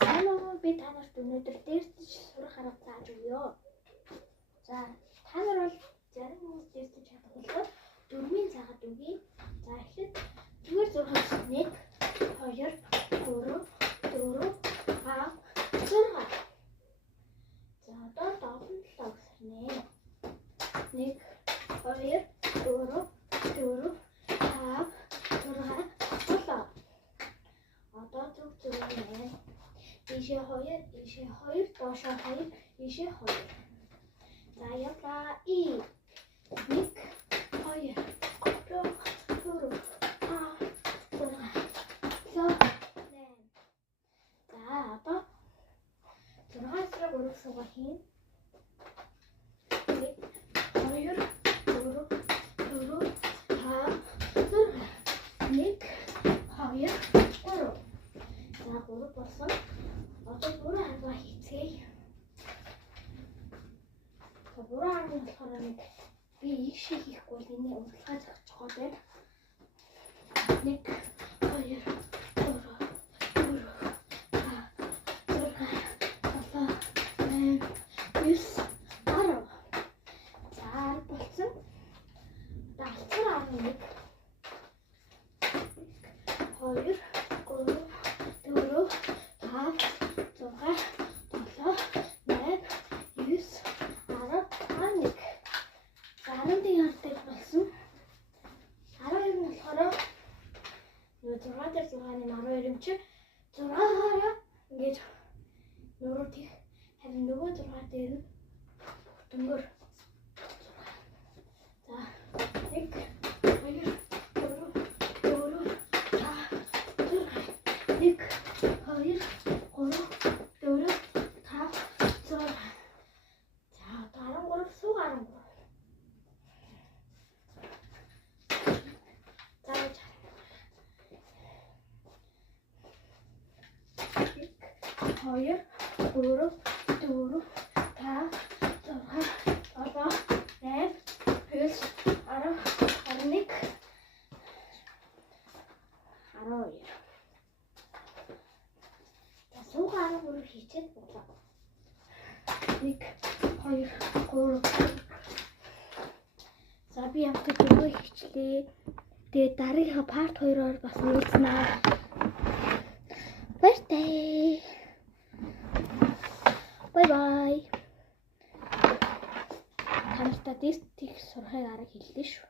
Сайн уу, би та нарт өнөөдөр дээрсэж сурах арга зааж өгье. За, та нар бол зарим хүмүүс дээрсэж чадах болохоор дөрмийн цаагаад өгье. За, эхлээд зүгээр зурхаас 1 2 3 4 5 6. За, одоо 7 гэсэрнэ. 1 2 3 4 5 6 7. Одоо зүг нэ. Ийшээ 2, ийшээ 2, доошоо 2, ийшээ 2. За явлаа. 1 2 3 4 5 6 7. За одоо 6-аас 3 суугаа хийн. 1 2 3 4 5 6 1 2 3. За 3 болсон. Одоо 3 арга хийцгээе. За 3 арга нь болохоор нэг би ийшээ хийхгүй бол энэ уралгаа зогсчих гоо байна. 1 2 3 4 5 6 7 8 9 10. За арга болсон. Далцсан арга 1 2 3 4 5 6 7 8 9 10. Болсон. 12 нь болохоор нөгөө 6 дээр 6-ны 12 юм чи 6-аараа ингэж нуруу тийх. Харин нөгөө 6 дээр нь дөнгөр. За 1 2 3 4 5 6 1 2 3 4 5 6. За одоо 13 суу 13. Хоёр, гурав, дөрөв, тав, зурга, одоо 8, 9, 10, 11, 12. За суугаа 13 хийчихэд болоо. 1 2 3. За би ямтай дөрөв хийчлээ. Тэгээ дараагийнхаа part 2-оор бас уулзнаа. Баяртай. Bye bye. Та нартай дэст тийх сурахыг арга хэллээ шүү.